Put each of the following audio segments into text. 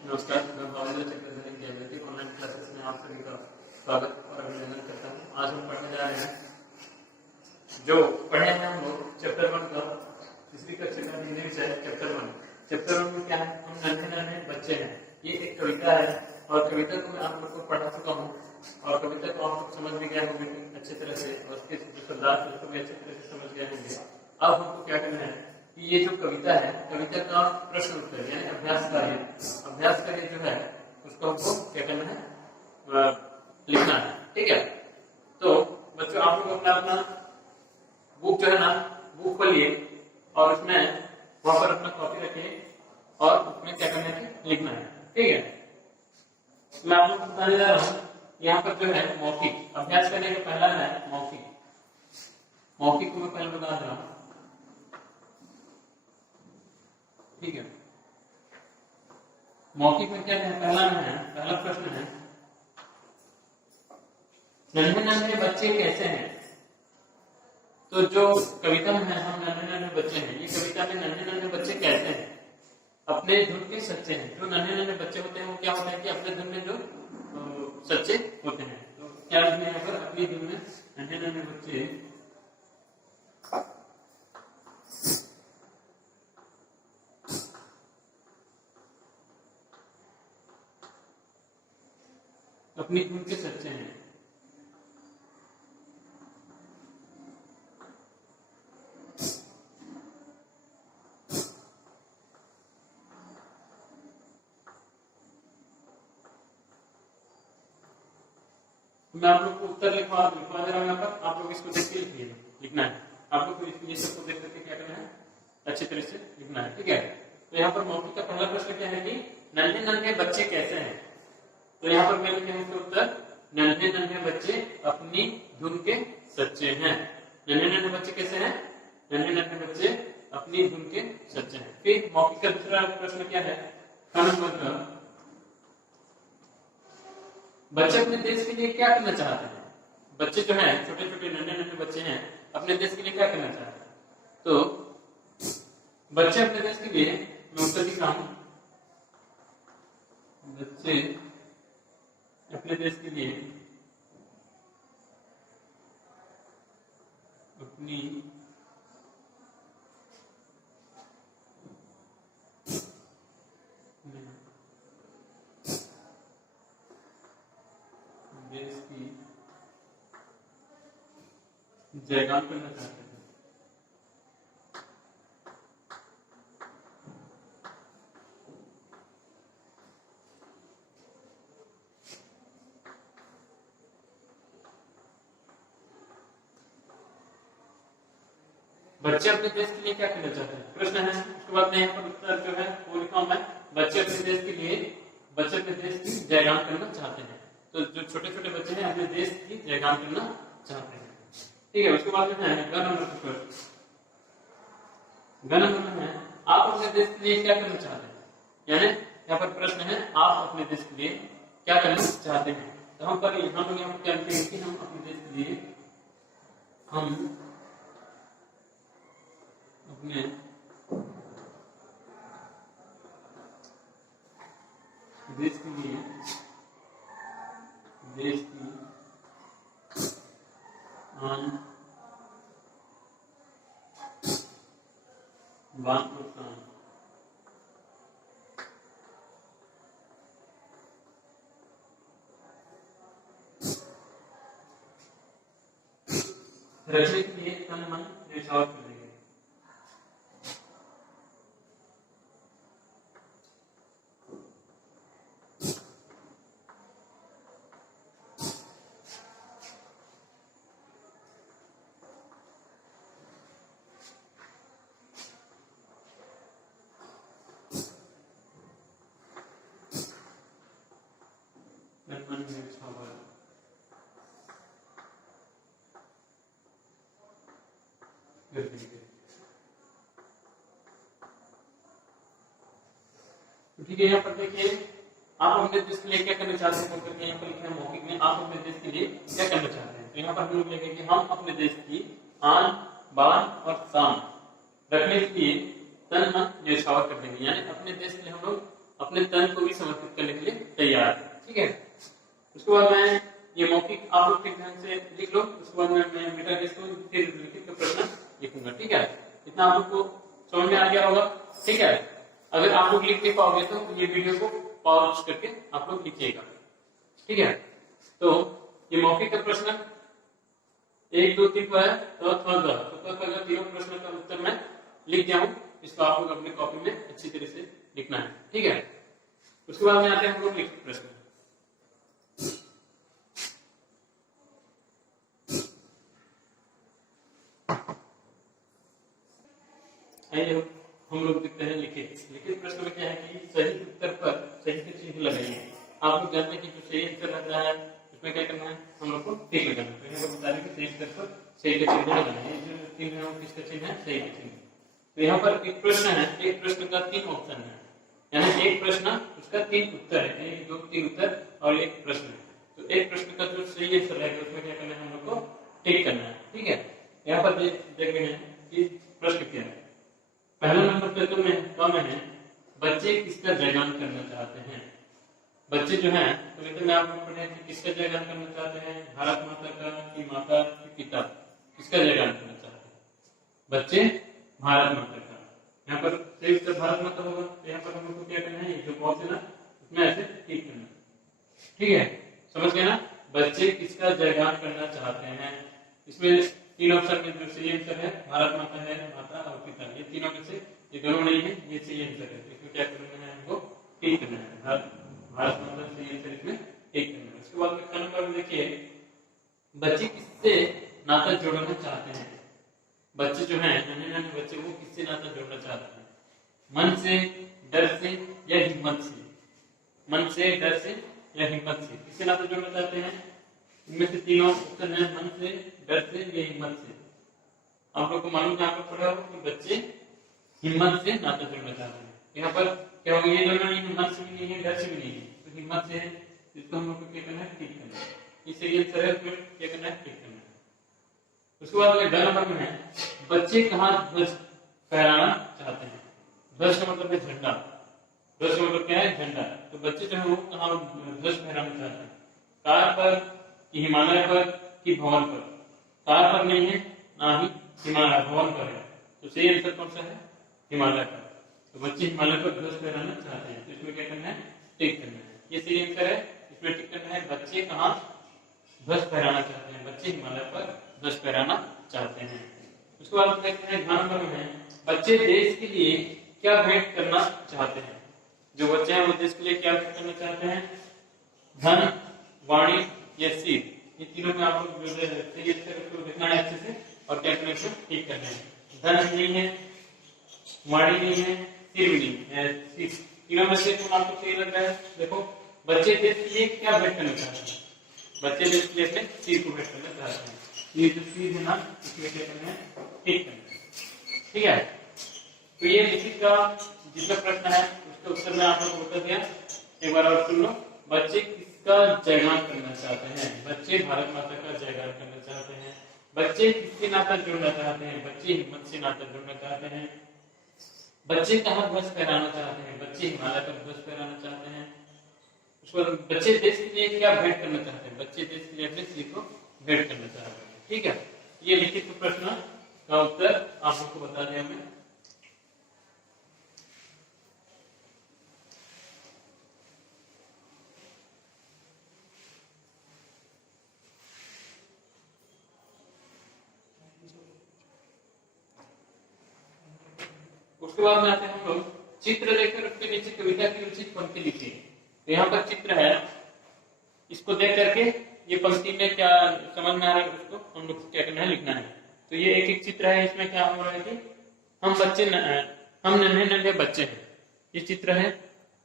नमस्कार, मैं भावेंद्र चक्रवर्ती Gyanjyoti online classes में आप सभी का स्वागत और अभिनंदन करता हूँ। आज हम पढ़ने जा रहे हैं जो पढ़े हैं हम लोग चैप्टर 1 का तीसरी कक्षा का हिंदी विषय चैप्टर 1। चैप्टर 1 में क्या है, हम नन्हे नन्हे बच्चे हैं। ये एक कविता है और कविता को मैं आप लोग को पढ़ा चुका हूँ और कविता को आप लोग समझ भी गए होंगे अच्छी तरह से और उसके जो शब्दार्थ है उसको भी अच्छी तरह से समझ गए होंगे। अब हमको क्या करना है कि ये जो कविता है, कविता का प्रश्न उत्तर यानी अभ्यास कार्य जो है उसको हमको क्या करना है, लिखना है। ठीक है, तो बच्चों आप लोग अपना अपना बुक जो है ना, बुक खोलिए और उसमें वहां पर अपना कॉपी रखिए और उसमें क्या करना है, लिखना है। ठीक है, मैं आप लोग बताने जा रहा हूँ। यहाँ पर जो है मौखिक अभ्यास करने का पहला है मौखिक को मैं पहले बता रहा हूँ। ठीक है, मौखिक में क्या है, पहला प्रश्न है नन्हे नन्हे बच्चे कैसे हैं। तो जो कविता में है हम नन्हे नन्हे बच्चे हैं, ये कविता में नन्हे नन्हे बच्चे कैसे हैं, अपने धुन के सच्चे हैं। जो नन्हे नन्हे बच्चे होते हैं वो क्या होता है कि अपने धुन में जो सच्चे होते हैं। तो क्या लिखना है यहाँ पर, अपनी धुन में नन्हे नन्हे बच्चे अपनी धुन के सच्चे हैं। मैं आप लोग को उत्तर लिखवा दे रहा हूँ यहाँ पर, आप लोग इसको देख के लिखिए, लिखना है आप लोग को। ये सबको देख करके क्या करना है, अच्छी तरह से लिखना है। ठीक है, तो यहाँ पर मौखिक का पहला प्रश्न क्या है कि नन्हे नन्हे बच्चे कैसे हैं। तो यहाँ पर मैं लिखे इसका उत्तर, नन्हे नन्हे बच्चे अपनी धुन के सच्चे हैं। नन्हे नन्हे बच्चे कैसे हैं, नन्हे नन्हे बच्चे अपनी धुन के सच्चे हैं। फिर मौखिक का दूसरा प्रश्न क्या है, बच्चे अपने देश के लिए क्या करना चाहते हैं। बच्चे जो हैं, छोटे छोटे नन्हे नन्हे बच्चे हैं, अपने देश के लिए क्या करना चाहते हैं। तो बच्चे अपने देश के लिए, मैं उत्तर लिख रहा हूं, बच्चे अपने देश के लिए अपनी देश की जयगान करना चाहते हैं। बच्चे अपने देश के लिए क्या करना चाहते हैं, प्रश्न है। उसके बाद में यहाँ पर उत्तर जो है वो लिखा हूं मैं, बच्चे अपने देश के लिए, बच्चे अपने देश की जयगान करना चाहते हैं। तो जो छोटे छोटे बच्चे हैं अपने देश की जयगान करना चाहते हैं। ठीक है, उसके बाद में है गण में आप अपने देश के लिए क्या करना चाहते हैं, यानी यहाँ पर प्रश्न है आप अपने देश के लिए क्या करना चाहते हैं। तो हम लोग यहाँ पर क्या लिखते हैं कि हम अपने देश के लिए, हम अपने देश के लिए देश की आन बान प्रोत्साहन रचने के लिए तन मन निछावर करेंगे। ठीक है, यहाँ पर देखिए आप अपने देश के लिए क्या करना चाहते हैं, करके यहाँ पर लिखना है मौखिक में, आप अपने देश के लिए क्या करना चाहते हैं। तो यहाँ पर हम लोग लिखेंगे कि हम अपने देश की आन बान और शान रखने के लिए तन मन न्यौछावर कर देंगे, यानी अपने देश के लिए हम लोग अपने तन को भी समर्पित करने के लिए तैयार है। ठीक है, उसके बाद मैं ये मौखिक आप लोग ठीक ढंग से लिख लो, उसके बाद मैं मेटा टेस्ट को फिर लिखित का प्रश्न लिखूंगा। ठीक है, इतना आप लोग को समझ में आ गया होगा। ठीक है, अगर आप लोग लिख नहीं पाओगे तो ये वीडियो को पॉज करके आप लोग लिखिएगा। ठीक है, तो ये मौखिक का प्रश्न 1 2 3 पर है, तो तीनों प्रश्नों का उत्तर मैं लिख दिया हूं। इसको आप लोग अपनी कॉपी में अच्छी तरह से लिखना है। ठीक है, उसके बाद में आते हैं हम लोग लिखित प्रश्न। आइए हम लोग देखते हैं लिखित प्रश्न में क्या है कि सही उत्तर पर सही के चिन्ह लगाइए। आप लोग जानते हैं कि जो सही उत्तर रहता है उसमें क्या करना है, हम लोग को टिक लगाना है। तो बता दें कि सही उत्तर पर सही का चिन्ह लगाना है। जो चिन्ह है वो किसका चिन्ह है, सही का चिन्ह। तो यहाँ पर एक प्रश्न है, एक प्रश्न का 3 ऑप्शन है, यानी एक प्रश्न उसका 3 उत्तर है, 1 2 3 उत्तर और एक प्रश्न है। तो एक प्रश्न का जो सही आंसर रहेगा उसमें क्या करना है, हम लोग को टिक करना है। ठीक है, यहाँ पर देख रहे हैं कि प्रश्न क्या है। पहला नंबर पे तो में है बच्चे किसका जयगान करना चाहते हैं। बच्चे जो हैं तो कहते हैं आपको पढ़े कि किसका जयगान करना चाहते हैं, भारत माता का कि माता की पिता, किसका जयगान करना चाहते हैं, बच्चे भारत माता का। यहाँ पर सही उत्तर भारत माता होगा। तो यहाँ पर हम लोग को क्या करना है, जो बॉक्स है ना उसमें ऐसे टिक करना। ठीक है, समझ गए ना, बच्चे किसका जयगान करना चाहते हैं। इसमें 3 ऑप्शन में जो सही आंसर है भारत माता है, माता और पिता, ये तीनों में से ये दोनों नहीं है, ये सही आंसर है। तो इसमें क्या करना है, हमको टिक करना है, भारत माता सही आंसर इसमें टिक करना है। उसके बाद में क नंबर में देखिए बच्चे किससे नाता जोड़ना चाहते हैं। बच्चे जो हैं नन्हे बच्चे वो किससे नाता जोड़ना चाहते हैं, मन से, डर से या हिम्मत से। मन से, डर से या हिम्मत से, किससे नाता जोड़ना चाहते हैं। इनमें से तीनों ऑप्शन है, मन से, डर से या हिम्मत से। आप लोग को मालूम है, आप पढ़ा हो कि बच्चे हिम्मत से नाता जोड़ना चाहते हैं। यहाँ पर क्या होगा, ये दोनों नहीं है, मन से भी नहीं है, डर से भी नहीं है, तो हिम्मत से है, इसको हम लोग को क्या करना है, ठीक करना है। इसे ये आंसर है, उसमें क्या करना है, ठीक करना है। उसके बाद में ग नंबर में है बच्चे कहाँ ध्वज फहराना चाहते हैं। ध्वज का मतलब है झंडा, ध्वज का मतलब क्या है, झंडा। तो बच्चे जो है वो कहाँ ध्वज फहराना चाहते हैं, कार पर कि हिमालय पर कि भवन पर। कार पर नहीं है, ना ही हिमालय, भवन पर है। तो सही आंसर कौन सा है, हिमालय पर। तो बच्चे हिमालय पर ध्वज फहराना चाहते हैं, तो इसमें क्या करना है, टिक करना है। ये सही आंसर है, इसमें टिक करना है, बच्चे कहाँ ध्वज फहराना चाहते हैं, बच्चे हिमालय पर ध्वज फहराना चाहते हैं। उसके बाद देखते हैं ध्यान नंबर में बच्चे देश के लिए क्या भेंट करना चाहते हैं। जो बच्चे हैं वो देश के लिए क्या भेंट करना चाहते हैं, धन, वाणी या सिर। ये तीनों में आप लोग देखना है अच्छे से और क्या करना है, ठीक करना है। धन नहीं है, वाणी नहीं है, सिर भी नहीं है, तीनों में से कौन आपको सही लग रहा है। देखो बच्चे देश के लिए क्या भेंट करना चाहते हैं, बच्चे देश के लिए अपने सिर को भेंट करना चाहते हैं। ये जो चीज है ना इसमें क्या करना है, ठीक करना है। ठीक है, तो ये लिखित का जितना प्रश्न है उसका उत्तर मैं आप लोगों को बता दिया। एक बार और सुन लो, बच्चे किसका जयगान करना चाहते हैं, बच्चे भारत माता का जयगान करना चाहते हैं। बच्चे किससे नाता जोड़ना चाहते हैं, बच्चे हिम्मत से नाता जोड़ना चाहते हैं। बच्चे कहाँ ध्वज फहराना चाहते हैं, बच्चे हिमालय पर ध्वज फहराना चाहते हैं। उसको बच्चे देश के लिए क्या भेंट करना चाहते हैं, बच्चे देश के लिए अपने सिर को भेंट करना चाहते हैं। ठीक है, ये लिखित प्रश्न का उत्तर आप लोग को बता दिया मैं। उसके बाद में आते हैं हम लोग चित्र देखकर उसके नीचे कविता की उचित पंक्ति लिखिए। तो यहाँ पर चित्र है, इसको देख करके ये पंक्ति में क्या समझ में आ रहा है उसको हम लोग क्या करना है, लिखना है। तो ये एक एक चित्र है, इसमें क्या हो रहा है कि हम नन्हे बच्चे हैं। ये चित्र है,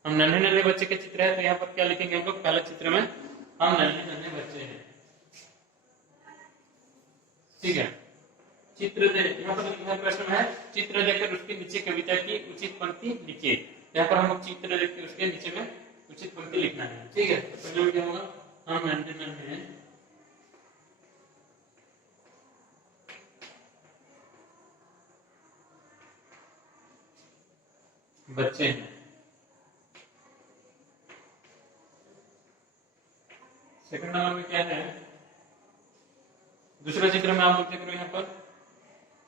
हम नन्हे बच्चे के चित्र है। तो यहाँ पर क्या लिखेंगे हम लोग, पहले चित्र में हम नन्हे बच्चे हैं। ठीक है, चित्र यहाँ पर प्रश्न है चित्र देखकर उसके नीचे कविता की उचित पंक्ति लिखिए। यहाँ पर हम लोग चित्र देखकर उसके नीचे में उचित पंक्ति लिखना है। ठीक है, तो पहले क्या होगा, हम नन्हे बच्चे हैं। सेकंड नंबर में क्या है, दूसरा चित्र में आप लोग देख रहे हो यहाँ पर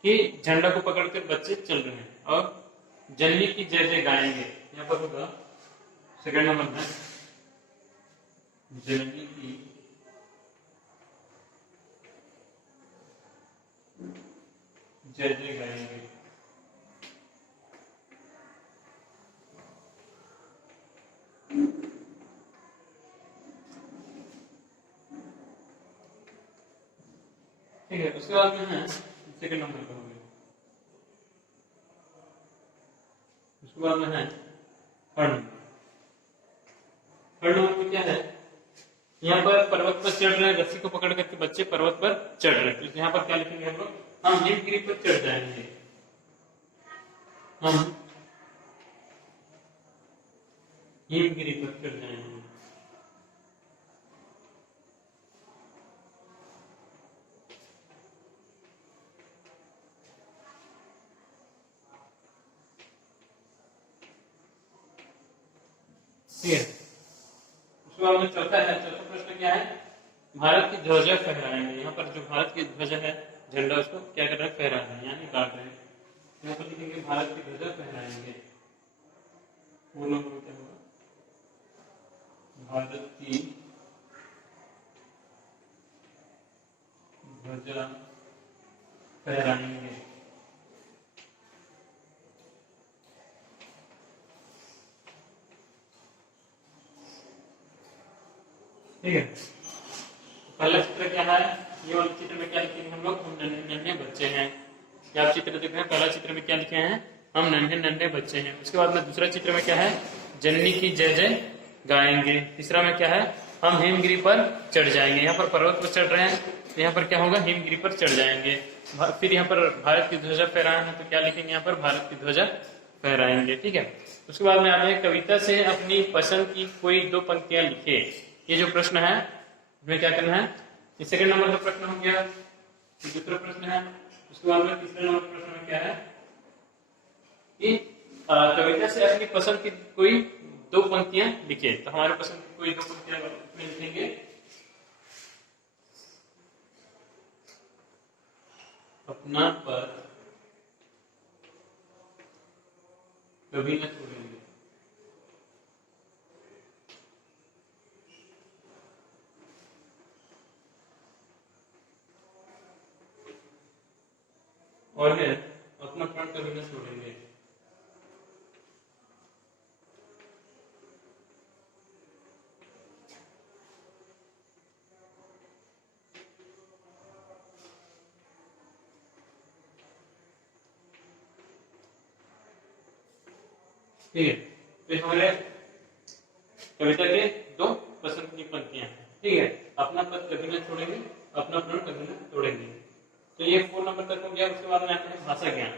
कि झंडा को पकड़कर बच्चे चल रहे हैं और जननी की जय जय गाएंगे। यहाँ पर होगा सेकंड नंबर में जननी की जय जय गाएंगे। ठीक है, उसके बाद में है सेकंड नंबर पे हो गया। उसके बाद में है थर्ड नंबर में क्या है, यहाँ पर पर्वत पर चढ़ रहे हैं, रस्सी को पकड़ करके बच्चे पर्वत पर चढ़ रहे हैं। तो यहाँ पर क्या लिखेंगे हम लोग, हम हिमगिरी पर चढ़ जाएंगे। हम हिमगिरी पर चढ़ जाएंगे। ठीक है, उसके बाद में चौथा प्रश्न क्या है, भारत की ध्वजा फहराएंगे। यहाँ पर जो भारत की ध्वजा है, झंडा, उसको क्या कर रहे हैं, फहरा रहे हैं, यानी गाड़ रहे हैं। यहाँ पर लिखेंगे भारत की ध्वजा फहराएंगे। वो लोग क्या होगा, भारत की ध्वजा फहराएंगे। ठीक है, पहला चित्र क्या है, ये वाले चित्र में क्या लिखेंगे हम लोग, हम नन्हे नन्हे बच्चे हैं। क्या आप चित्र देख रहे हैं, पहला चित्र में क्या लिखे हैं, हम नन्हे नन्हे बच्चे हैं। उसके बाद में दूसरा चित्र में क्या है, जननी की जय जय गाएंगे। तीसरा में क्या है, हम हिमगिरी पर चढ़ जाएंगे। यहाँ पर पर्वत पर चढ़ रहे हैं, तो यहाँ पर क्या होगा, हिमगिरी पर चढ़ जाएंगे। फिर यहाँ पर भारत की ध्वजा फहराए हैं, तो क्या लिखेंगे यहाँ पर, भारत की ध्वजा फहराएंगे। ठीक है, उसके बाद में आते हैं, कविता से अपनी पसंद की कोई दो पंक्तियां लिखे। ये जो प्रश्न है, हमें क्या करना है, ये सेकंड नंबर का प्रश्न हो गया। दूसरा प्रश्न है, उसके बाद में तीसरे नंबर प्रश्न में क्या है कि कविता से अपनी पसंद की कोई दो पंक्तियां लिखे। तो हमारे पसंद की कोई दो पंक्तियां लिखेंगे, अपना पद कभी न छोड़ेंगे। और है, अपना प्रण कभी न छोड़ेंगे। ठीक है, तो हमारे कविता के दो पसंद की पंक्तियां हैं। ठीक है, अपना पद कभी न छोड़ेंगे, अपना प्रण कभी न तोड़ेंगे। तो ये 4 नंबर तक हो गया। उसके बाद में आते हैं भाषा ज्ञान।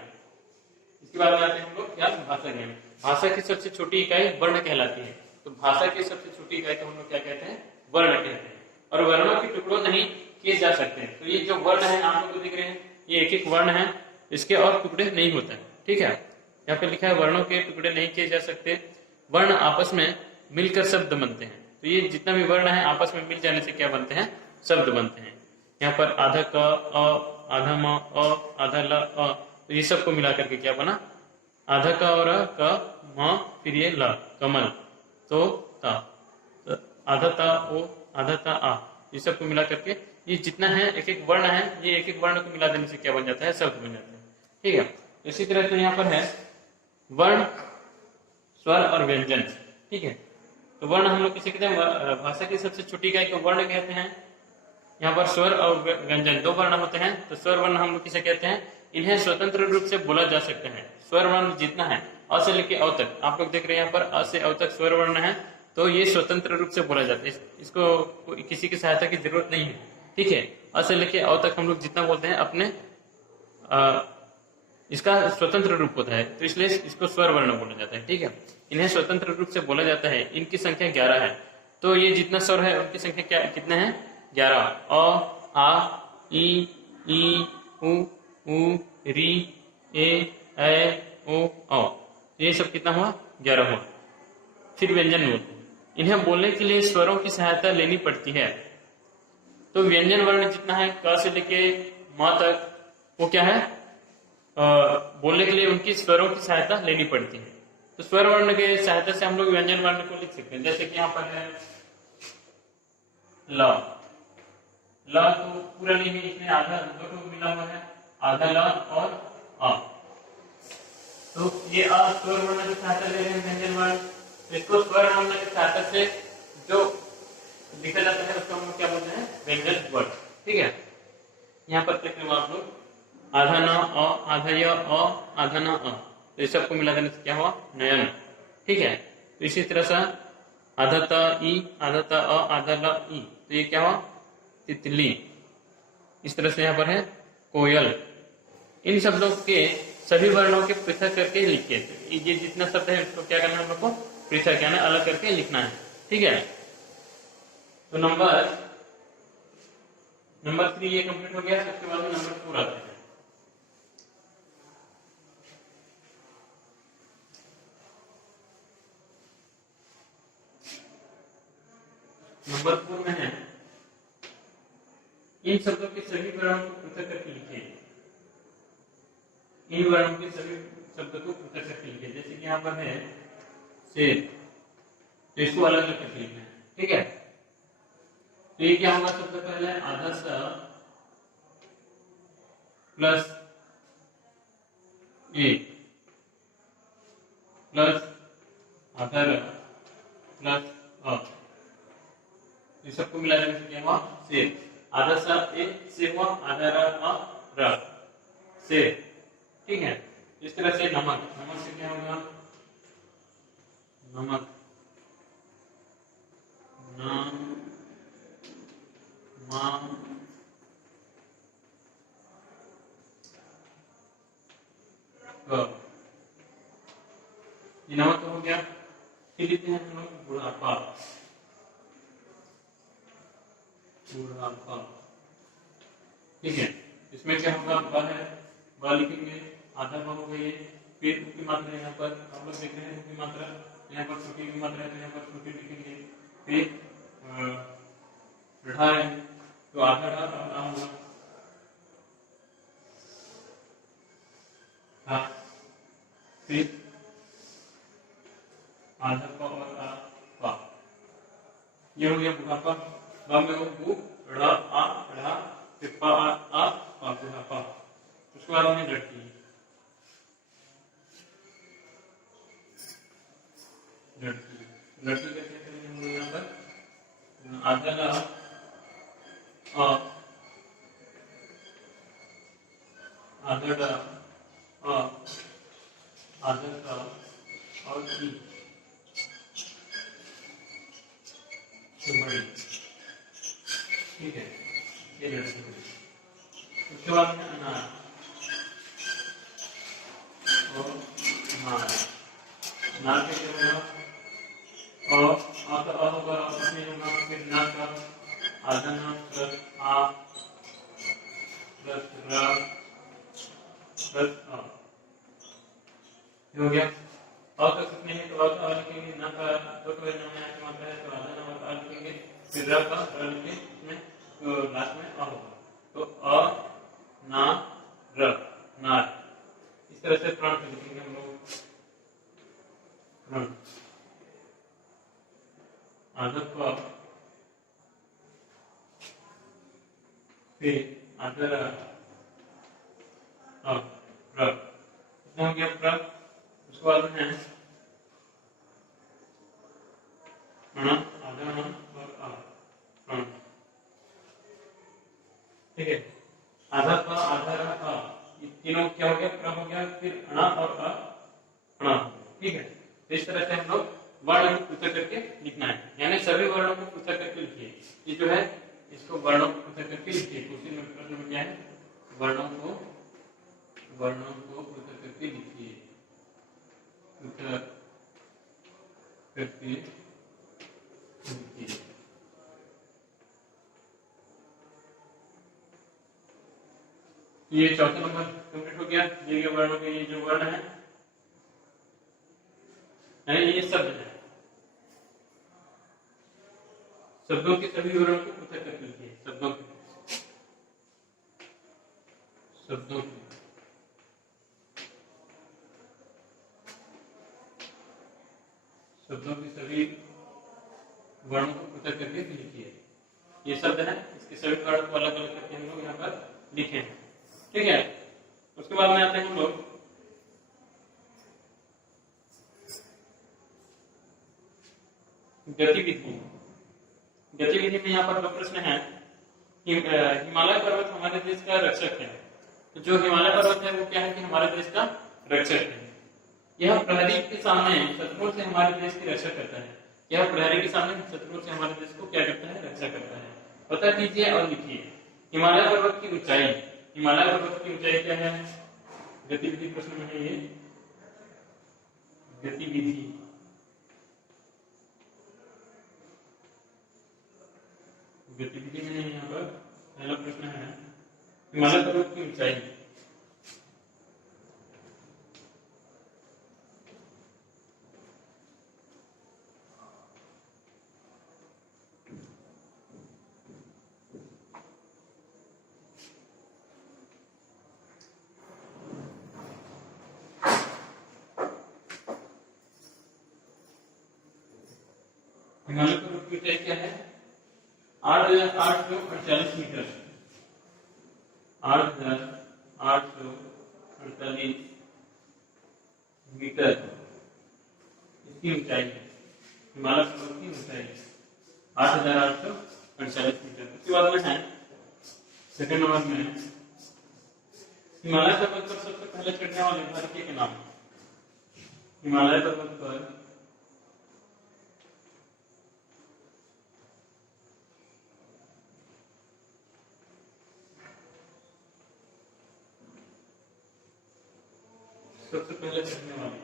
इसके बाद में आते हैं हम लोग क्या, भाषा ज्ञान। भाषा की सबसे छोटी इकाई वर्ण कहलाती है। तो भाषा की सबसे छोटी इकाई को हम लोग क्या कहते हैं, वर्ण कहते हैं। और वर्णों के टुकड़ों नहीं किए जा सकते। तो ये जो वर्ण है, आप लोग देख रहे हैं, ये एक एक वर्ण है, इसके और टुकड़े नहीं होते हैं। ठीक है, यहाँ पे लिखा है वर्णों के टुकड़े नहीं किए जा सकते। वर्ण आपस में मिलकर शब्द बनते हैं। तो ये जितना भी वर्ण है, आपस में मिल जाने से क्या बनते हैं, शब्द बनते हैं। यहाँ पर आधा क, अ, आधा म, अ, आधा ल, अ, तो ये सबको मिला करके क्या बना, आधा क और क, म, फिर ये ल, कमल, तो ता, तो आधा ता ओ, आधा ता आ, ये सबको मिला करके ये जितना है एक एक वर्ण है, ये एक एक वर्ण को मिला देने से क्या बन जाता है, शब्द बन जाता है। ठीक है, इसी तरह से यहाँ पर है वर्ण, स्वर और व्यंजन। ठीक है, तो वर्ण हम लोग किसे कहते हैं, भाषा की सबसे छोटी इकाई को वर्ण कहते हैं। यहाँ पर स्वर और व्यंजन दो वर्ण होते हैं। तो स्वर वर्ण हम लोग किसे कहते हैं, इन्हें स्वतंत्र रूप से बोला जा सकता है। स्वर वर्ण जितना है, अ से लेके अ तक, आप लोग देख रहे हैं यहाँ पर अ से अ तक स्वर वर्ण है, तो ये स्वतंत्र रूप से बोला जाता है। इसको किसी की सहायता की जरूरत नहीं है। ठीक है, अ से लेके अ तक हम लोग जितना बोलते हैं अपने इसका स्वतंत्र रूप होता है, तो इसलिए इसको स्वर वर्ण बोला जाता है। ठीक है, इन्हें स्वतंत्र रूप से बोला जाता है। इनकी संख्या 11 है। तो ये जितना स्वर है उनकी संख्या क्या कितने हैं, 11। अ, आ, ई, उ, री, ए, ओ, औ, ये सब कितना हुआ, 11 हुआ। फिर व्यंजन बोलते हैं। इन्हें बोलने के लिए स्वरों की सहायता लेनी पड़ती है। तो व्यंजन वर्ण जितना है क से लेके म तक वो क्या है, बोलने के लिए उनकी स्वरों की सहायता लेनी पड़ती है। तो स्वर वर्ण के सहायता से हम लोग व्यंजन वर्ण को लिख सकते हैं। जैसे कि यहाँ पर है ल, ल तो पूरा नहीं है, इसमें आधा दो ठो मिला हुआ है, आधा ल और अ। तो ये अ स्वर वर्ण की सहायता ले रहे हैं व्यंजन वर्ण। तो इसको स्वर वर्ण की सहायता से जो लिखा जाता है उसको हम लोग क्या बोलते हैं, व्यंजन वर्ण। ठीक है, यहाँ पर देख लो आप लोग, आधा न अ, आधा य अ, आधा न अ, तो इस सबको मिला देने से क्या हुआ, नयन। ठीक है, तो इसी तरह से आधा त ई, आधा त अ, आधा ल ई, तो ये क्या हुआ, तितली। इस तरह से यहाँ पर है कोयल। इन शब्दों के सभी वर्णों के पृथक करके लिखिए। तो ये जितना शब्द है उसको क्या करना है, हम लोग को पृथक यानी अलग करके लिखना है। ठीक है, तो नंबर 3 ये कंप्लीट हो गया। सबके बाद नंबर 4 आते हैं। नंबर 4 में है इन शब्दों के सभी वर्णों को पृथक करके लिखिए। इन वर्णों के सभी शब्दों को पृथक करके लिखिए। जैसे कि यहाँ पर है शेर, तो इसको अलग अलग करके लिखना है। ठीक है, तो ये क्या होगा, सबसे पहले आधा स प्लस ए प्लस आधा र प्लस अ, ये सबको मिला देने से क्या हुआ, शेर। आधा सा ए से हुआ, आधा र अ र, शेर। ठीक है, इस तरह से नमक, नमक से क्या होगा, नमक, नाम माम क, ये नमक हो गया। फिर लिखते हैं हम लोग बुढ़ापा, बुढ़ापा। ठीक है, इसमें क्या होगा, ब है, ब लिखेंगे, आधा ब हो गई। फिर की मात्रा यहाँ पर हम लोग देख रहे हैं, की मात्रा यहाँ पर छोटी की मात्रा है, तो यहाँ पर छोटी लिखेंगे। फिर ढा है, तो आधा ढा होगा, हाँ। फिर आधा प और आ पा, ये हो गया बुढ़ापा। ब में हो बु ढ़ आ ढ़ा, फिर प आ पा, बुढ़ापा। उसके बाद में लड़की, लड़की, लड़की कैसे करेंगे हम लोग, यहाँ पर आधा ला अ, आधा डा अ, आधा का और ई, बड़ी। ठीक है, ये लड़की। उसके बाद में अनार और नार, नार कैसे होगा, और आता अ होगा, उसमें होगा फिर ना का आधा ना प्लस आ प्लस र प्लस अ, हो गया। अ का कितने हैं, तो अ का लिखेंगे, ना का दो का नाम है, की मात्रा है, तो आधा ना और अ लिखेंगे। फिर र का र लिखे, इसमें तो लास्ट में अ होगा, तो अ ना र, नार। इस तरह से प्रण लिखेंगे हम लोग, प्रण, आधा प फिर आधा र अ, प्र, कितना हो गया प्र। उसके बाद में है आधा और आ, प्रण। ठीक है, आधा प आधा र अ, ये तीनों क्या हो गया, प्र हो गया। फिर अणा और अ, प्रण। ठीक है, तो इस तरह से हम लोग वर्ण को पृथक करके लिखना है, यानी सभी वर्णों को पृथक करके लिखिए। ये जो है इसको वर्णों को पृथक करके लिखिए। क्वेश्चन में प्रश्न में क्या है, वर्णों को पृथक करके लिखिए, पृथक करके लिखिए। ये चौथा नंबर कंप्लीट हो गया। ये वर्णों के ये जो वर्ण है ये शब्द है, शब्दों के सभी वर्णों को पृथक करके लिखिए, शब्दों के शब्दों की सभी वर्णों को पृथक करके लिखिए। ये शब्द है, इसके सभी वर्ण को अलग अलग करके हम लोग यहाँ पर लिखे हैं। ठीक है, उसके बाद में आते हैं हम लोग गतिविधि। गतिविधि में यहाँ पर दो प्रश्न हैं। हिमालय पर्वत हमारे देश का रक्षक है। तो जो हिमालय पर्वत है वो क्या है कि हमारे देश का रक्षक है। यह प्रहरी के सामने शत्रुओं से हमारे देश की रक्षा करता है। यह प्रहरी के सामने शत्रुओं से हमारे देश को क्या करता है? रक्षा करता है। पता कीजिए और लिखिए। हिमालय पर्वत की ऊंचाई। हिमालय पर्वत की ऊंचाई क्या है? गतिविधि प्रश्न में है ये। गतिविधि गतिविधि में यहाँ पर पहला प्रश्न है हिमालय पर्वत की ऊंचाई। हिमालय पर्वत की ऊंचाई क्या है? 8,848 मीटर। 8,848 मीटर इसकी ऊंचाई है। हिमालय पर्वत की ऊंचाई 8,848 मीटर। उसके बाद में है सेकंड नंबर में हिमालय पर्वत पर सबसे पहले चढ़ने वाले भारतीय के नाम। हिमालय पर्वत पर सबसे पहले चढ़ने वाले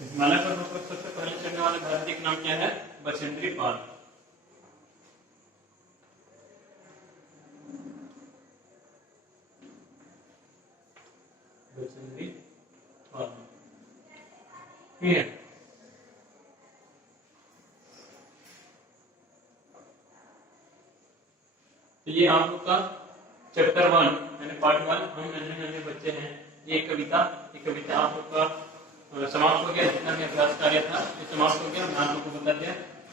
हिमालय पर्वत पर सबसे पहले चढ़ने वाले भारतीय का नाम क्या है? बछेंद्री पाल। बछेंद्री पाल। ठीक है, तो ये आप लोग का चैप्टर 1 यानी पार्ट 1 हम नन्हे बच्चे हैं। ये कविता आप लोग का समाप्त हो गया। जितना भी अभ्यास कार्य था ये समाप्त हो गया। मैं आप लोग को बता दिया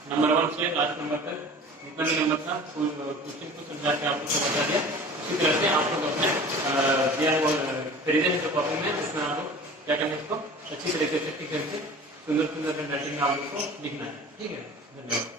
नंबर 1 से लास्ट नंबर तक जितना भी नंबर था क्वेश्चन को समझा के आप लोग को बता दिया। इसी तरह से आप लोग अपने खरीदे जो कॉपी में उसमें आप लोग क्या करना है, इसको अच्छी तरीके से ठीक करके सुंदर हैंडराइटिंग में आप लोग को लिखना है। ठीक है, धन्यवाद।